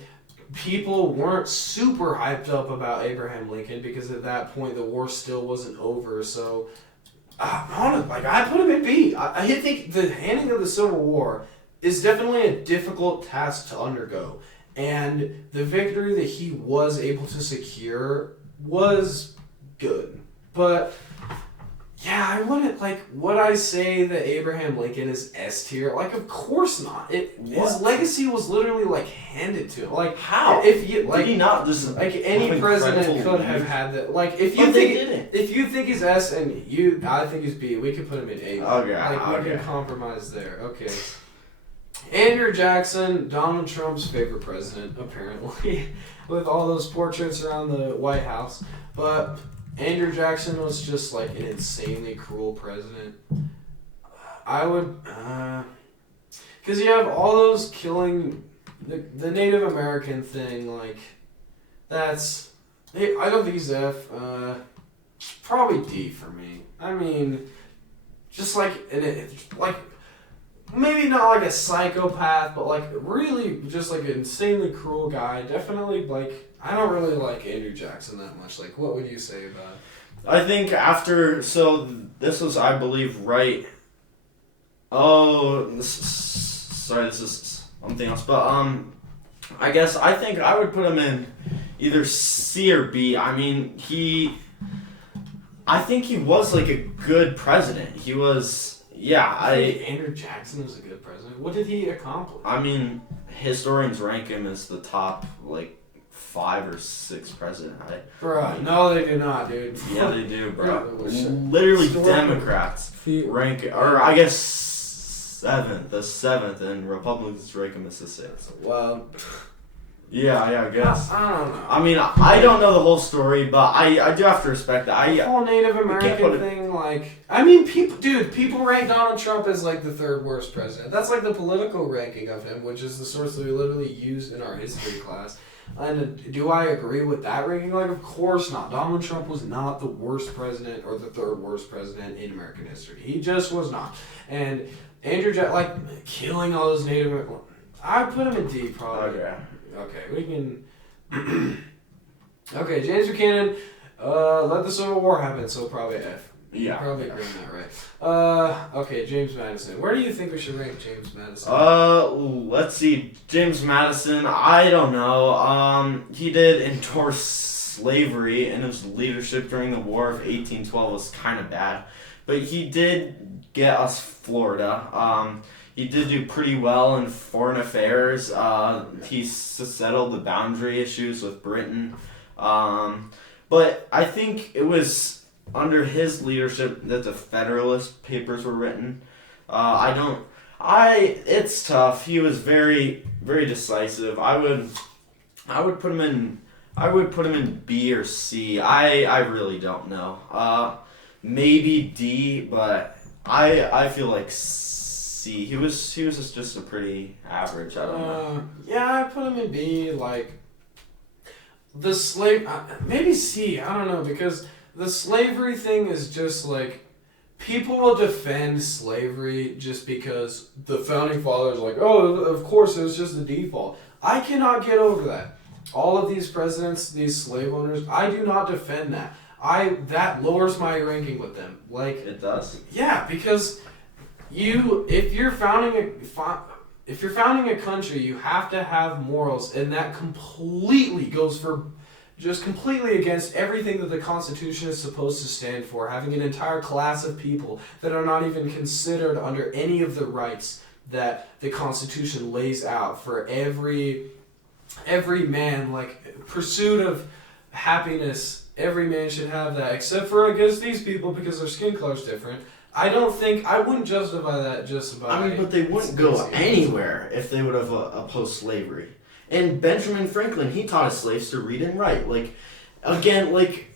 people weren't super hyped up about Abraham Lincoln because at that point the war still wasn't over. So, I put him in B. I think the handling of the Civil War is definitely a difficult task to undergo, and the victory that he was able to secure was good. But yeah, I wouldn't, would I say that Abraham Lincoln is S tier? Of course not. His legacy was literally, handed to him. How? If you, did he not just, any president could have had that. If you think he's S and I think he's B, we could put him in A. Okay, we can compromise there. Okay. Andrew Jackson, Donald Trump's favorite president, apparently, with all those portraits around the White House. But Andrew Jackson was just an insanely cruel president. I would, because you have all those killing the Native American thing. That's, I don't think he's F. Probably D for me. I mean, just maybe not a psychopath, but really just an insanely cruel guy. Definitely I don't really like Andrew Jackson that much. What would you say about it? I think this was, I believe, right. Sorry, this is something else, but I think I would put him in either C or B. I mean, I think he was a good president. He was, I think Andrew Jackson was a good president. What did he accomplish? I mean, historians rank him as the top 5 or 6 president. Bro, no, they do not, dude. Yeah, they do, bro. Literally, Democrats rank, or I guess the seventh, and Republicans rank him as the 6th. Well, yeah, I guess. I don't know. I mean, I don't know the whole story, but I do have to respect that. The whole Native American thing, people rank Donald Trump as the 3rd worst president. That's the political ranking of him, which is the source that we literally used in our history class. And do I agree with that ranking? Of course not. Donald Trump was not the worst president or the 3rd worst president in American history. He just was not. And Andrew Jackson, killing all those Native Americans, I put him in D probably. Okay, we can. Okay, James Buchanan, let the Civil War happen, so probably F. Yeah. Probably agree on that, right? Okay, James Madison. Where do you think we should rank James Madison? Let's see. James Madison, I don't know. He did endorse slavery, and his leadership during the War of 1812 was kind of bad. But he did get us Florida. He did do pretty well in foreign affairs. He settled the boundary issues with Britain. But I think it was under his leadership that the Federalist Papers were written. It's tough. He was very, very decisive. I would put him in B or C. I really don't know. Maybe D, but I feel like C. He was just a pretty average. I don't know. Yeah, I put him in B. The slave, maybe C. I don't know, because the slavery thing is just people will defend slavery just because the founding fathers of course it was just the default. I cannot get over that. All of these presidents, these slave owners, I do not defend that. That lowers my ranking with them. It does? Yeah, because if you're founding a country, you have to have morals, and that completely goes for just completely against everything that the Constitution is supposed to stand for. Having an entire class of people that are not even considered under any of the rights that the Constitution lays out for every man, like pursuit of happiness. Every man should have that, except for I guess these people because their skin color's different. I wouldn't justify that just by. I mean, but they wouldn't go anywhere if they would have opposed slavery. And Benjamin Franklin, he taught his slaves to read and write. Like, again, like,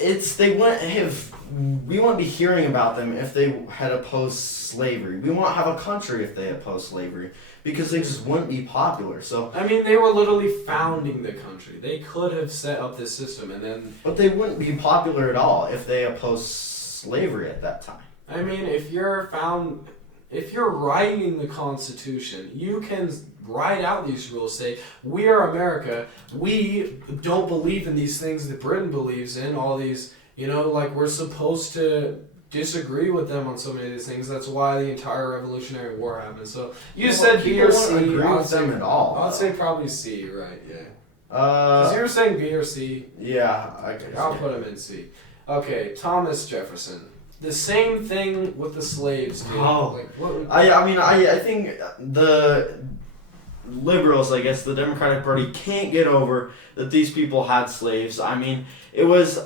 we wouldn't be hearing about them if they had opposed slavery. We won't have a country if they opposed slavery because they just wouldn't be popular. So I mean, they were literally founding the country. They could have set up this system and then. But they wouldn't be popular at all if they opposed slavery at that time. I mean, if you're writing the Constitution, you can write out these rules. Say, we are America. We don't believe in these things that Britain believes in. All these, like we're supposed to disagree with them on so many of these things. That's why the entire Revolutionary War happened. So you said B or C. Agree with them at all. I'd say probably C, right? Yeah. Because you were saying B or C. Yeah, I'll put him in C. Okay, Thomas Jefferson. The same thing with the slaves, dude. Oh. Like, I think the liberals, I guess, the Democratic Party can't get over that these people had slaves. I mean, it was,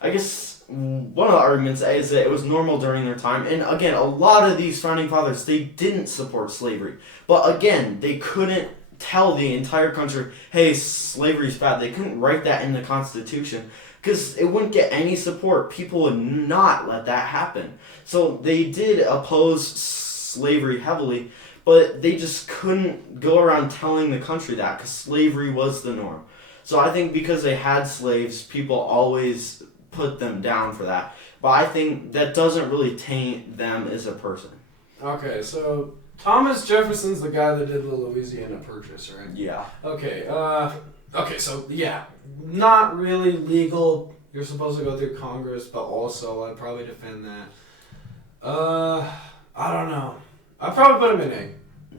I guess, one of the arguments is that it was normal during their time. And again, a lot of these founding fathers, they didn't support slavery. But again, they couldn't tell the entire country, hey, slavery's bad. They couldn't write that in the Constitution because it wouldn't get any support. People would not let that happen. So they did oppose slavery heavily, but they just couldn't go around telling the country that because slavery was the norm. So I think because they had slaves, people always put them down for that. But I think that doesn't really taint them as a person. Okay, so Thomas Jefferson's the guy that did the Louisiana Purchase, right? Yeah. Okay, so yeah, not really legal. You're supposed to go through Congress, but also I'd probably defend that. I don't know. I'd probably put him in A.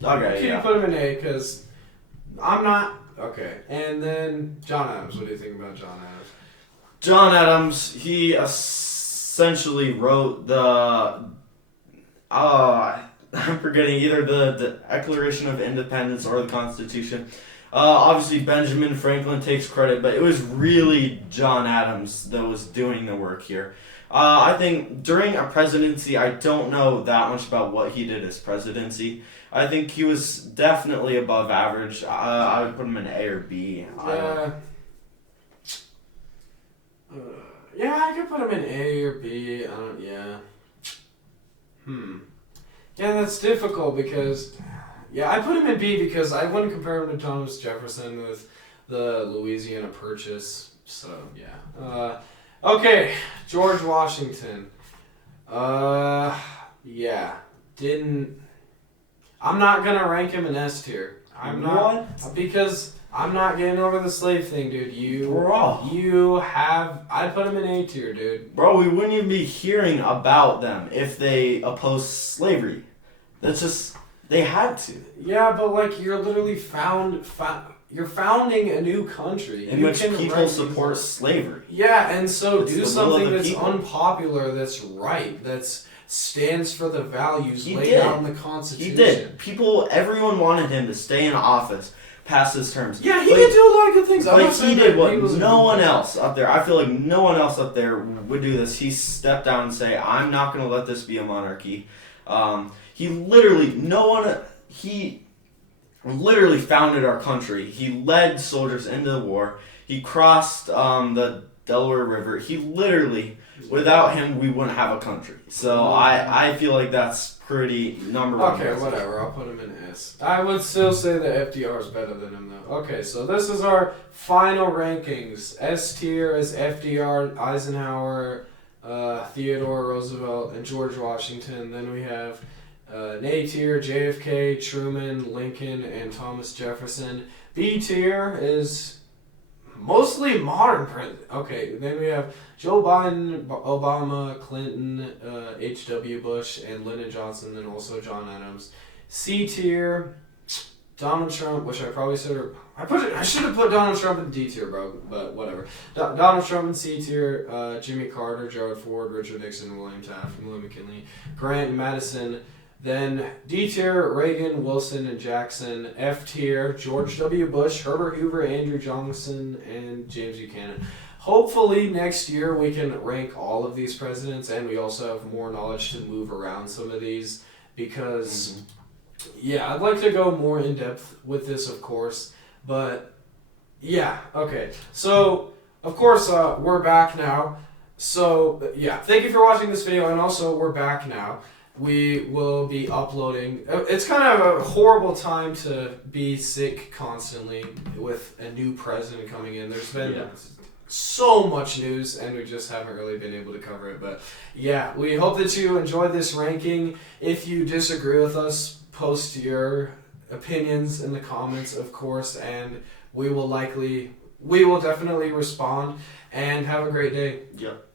Okay, Can you put him in A? Because I'm not... Okay, and then John Adams. What do you think about John Adams? John Adams, he essentially wrote the... I'm forgetting either the Declaration of Independence or the Constitution. Obviously, Benjamin Franklin takes credit, but it was really John Adams that was doing the work here. I think during a presidency, I don't know that much about what he did as presidency. I think he was definitely above average. I would put him in A or B. Yeah, I could put him in A or B. Yeah, that's difficult because... Yeah, I put him in B because I wouldn't compare him to Thomas Jefferson with the Louisiana Purchase. So, yeah. Okay, George Washington. Yeah. I'm not going to rank him in S tier. I'm not. What? Because I'm not getting over the slave thing, dude. I'd put him in A tier, dude. Bro, we wouldn't even be hearing about them if they opposed slavery. That's just... They had to. Yeah, but like you're literally you're founding a new country in which people support slavery. Yeah, and so do something that's unpopular, that's right, that stands for the values laid out in the Constitution. He did. Everyone wanted him to stay in office past his terms. Yeah, he did do a lot of good things. Like he did what no one else up there. I feel like no one else up there would do this. He stepped down and say, "I'm not going to let this be a monarchy." He literally founded our country. He led soldiers into the war. He crossed the Delaware River. He literally, without him, we wouldn't have a country. So I feel like that's pretty number one. Okay, whatever. I'll put him in S. I would still say that FDR is better than him, though. Okay, so this is our final rankings. S tier is FDR, Eisenhower, Theodore Roosevelt, and George Washington. Then we have... an A tier, JFK, Truman, Lincoln, and Thomas Jefferson. B tier is mostly modern president. Okay, then we have Joe Biden, Obama, Clinton, H.W. Bush, and Lyndon Johnson, and also John Adams. C tier, Donald Trump, which I probably should have. I should have put Donald Trump in D tier, bro. But whatever. Donald Trump in C tier. Jimmy Carter, Gerald Ford, Richard Nixon, William Taft, William McKinley, Grant, and Madison. Then D tier, Reagan, Wilson, and Jackson. F tier, George W. Bush, Herbert Hoover, Andrew Johnson, and James Buchanan. Hopefully next year we can rank all of these presidents, and we also have more knowledge to move around some of these because, yeah, I'd like to go more in depth with this, of course. But yeah, okay. So of course we're back now. So yeah, thank you for watching this video, and also we're back now. We will be uploading. It's kind of a horrible time to be sick constantly with a new president coming in. There's been so much news, and we just haven't really been able to cover it. But yeah, we hope that you enjoyed this ranking. If you disagree with us, post your opinions in the comments, of course, and we will definitely respond. And have a great day. Yep.